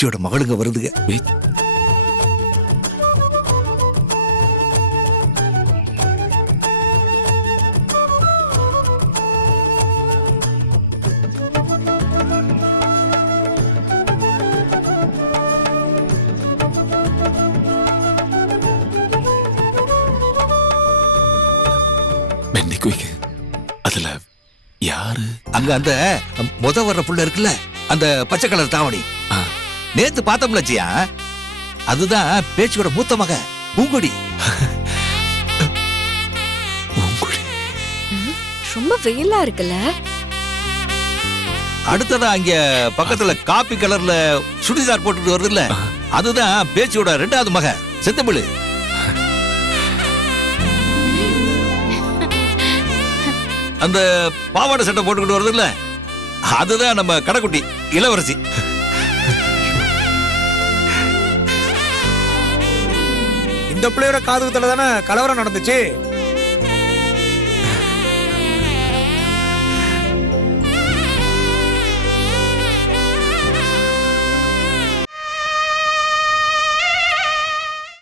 பேச்சியோட மகளுங்க வருதுங்க. அதுல யாரு? அங்க அந்த முத வர்ற புள்ள இருக்குல்ல, அந்த பச்சை கலர் தாவணி. நேத்து பார்த்தோம்லச்சியா, அதுதான் பேச்சியோட மூத்த மக பூங்கொடி. ரொம்ப வெயிலா இருக்குல்ல. அடுத்ததா அங்க பக்கத்துல காப்பி கலர்ல சுடிதார் போட்டுட்டு வருதுல்ல, அதுதான் பேச்சியோட ரெண்டாவது மக செந்தமிழ். அந்த பாவாடை சட்டை போட்டுக்கிட்டு வருது இல்ல, அதுதான் நம்ம கடைக்குட்டி இளவரசி. இந்த பிள்ளையோட காதுகத்துல தானே கலவரம் நடந்துச்சு.